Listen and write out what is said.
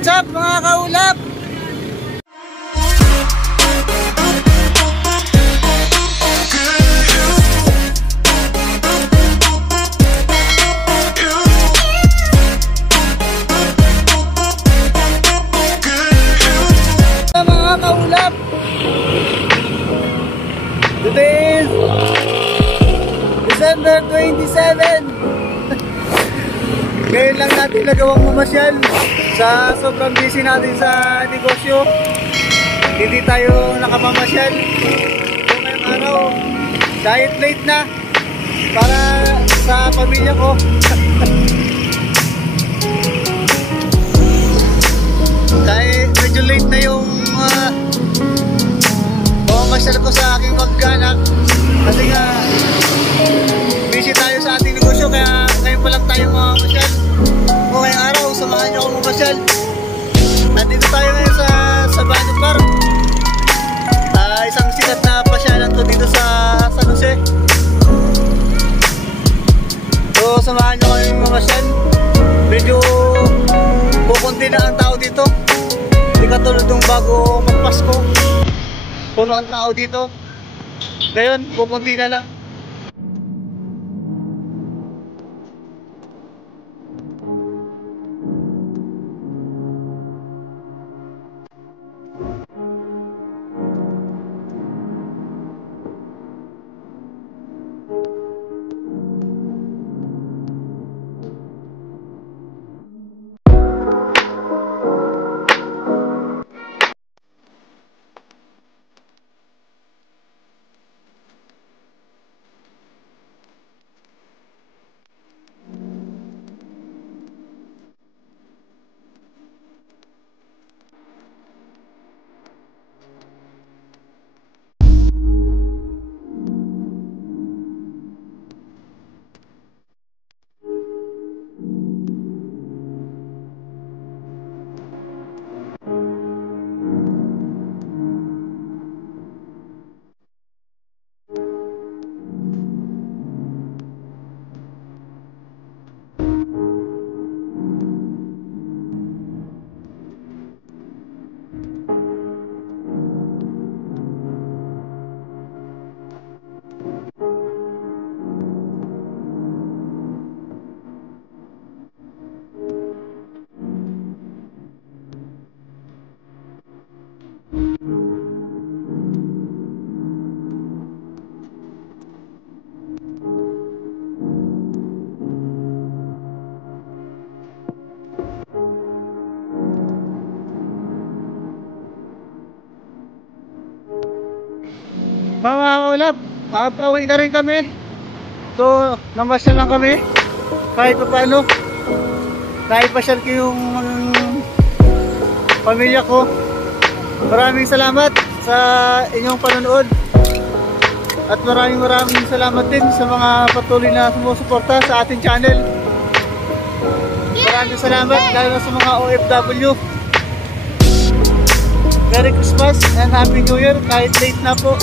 What's up mga kaulap? Mga kaulap, today is December 27. Ngayon lang natin nagawang mamasyal sa sobrang busy natin sa negosyo. Hindi tayo nakapamasyal. So ngayong araw, diet late na para sa pamilya ko. Dahil medyo late na yung pamamasyal ko sa aking mag-anak. Kasi nga busy tayo sa ating negosyo, kaya ngayon pa lang tayo mamasyal. O ngayong araw, samahan nyo ako mamasyal. Nandito tayo ngayon sa Baño Park. Isang sikat na pasyalan to dito sa San Jose. So samahan nyo kami mamasyal. Medyo pupunti na ang tao dito. Hindi katulad nung bago magpasko, puno ang tao dito. Ngayon, pupunti na lang. Mga kaulap, makapauwi na rin kami. So, namasyal lang kami. Kahit pa paano, naipasyal ko yung pamilya ko. Maraming salamat sa inyong panonood. At maraming salamat din sa mga patuloy na sumusuporta sa ating channel. Maraming salamat lalo na sa mga OFW. Merry Christmas and Happy New Year kahit late na po.